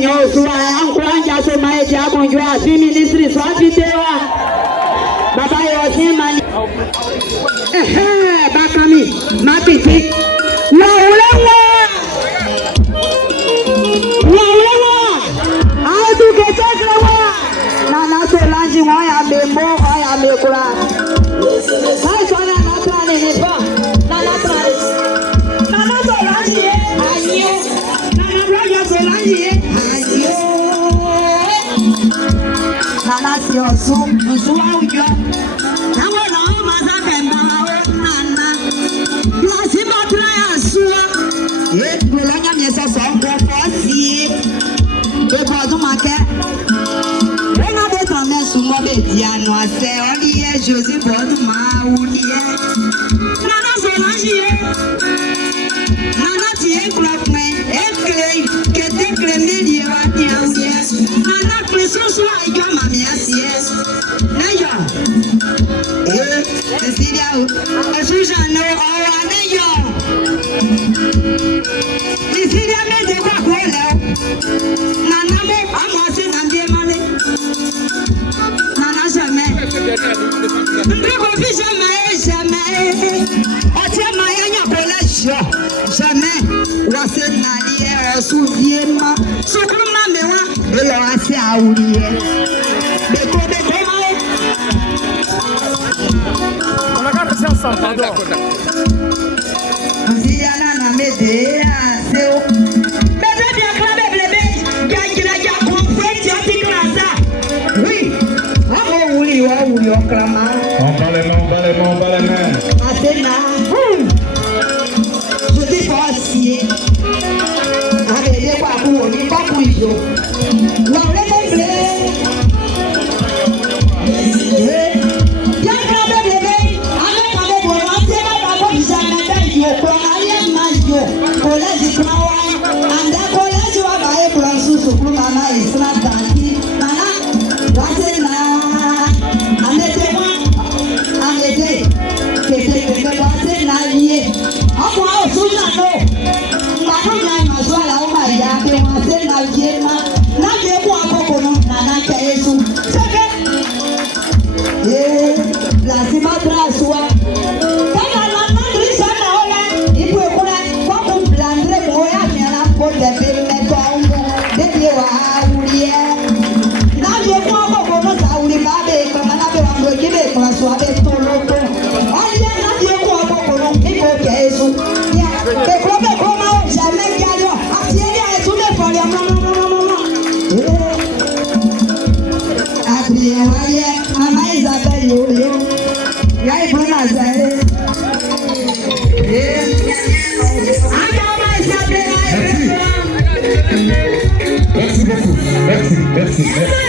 nyo suwa ankuranja so maeji abonjwe asi ministry so afitewa. Baba yo si mani. Bakami mapiti. Laulewa. Adu keteklewa. Nana so lanji mo ya bembo ya mekura. Sai so na natra ni ba. Nana tra. Nana so lanji ayo. Nana bro so lanji ayo. Nana si osu aujo. Nawo no maza bemba nana. Lasi matra ya suwa. Bolanya miesa so ngo fosi. Ebo make. Ena betra mesu mo be diano ase oli Josie bodu ma unie. Nana so lanji Nana tie klapme ekle kete kremeli wa tiansie. Nana preso so ajo mami asie. Nayo. Esidia o. Esuja no owa nayo. Esidia me de kwa kwele. Nana mo amose na ndie male. Nana jamais. Ndiko fi jamais. Otie mayanya kolesho. Jamais. Wase na die suviema. Sukruma mewa. Ele wase awurie. Beko ma. On a qu'à Salvador. Ziana na medea seu. Bebe bien clave bebe. Gangila ya confete ya tiklaza. Oui. Amo wuli wa wuli oklama. On bat les mains. Atena. Je dis pas si. Avec des papous, on n'est pas pour yo. Là on est blé. College Krawa and the college wa ba e plan susu kuru mama isra tanki nana wasena amete kete wasena ye apo a suja no mama ya maswala o ma ya be wasena ye ma na je ku akoko no nana ka Yesu sebe la simatra suwa Merci.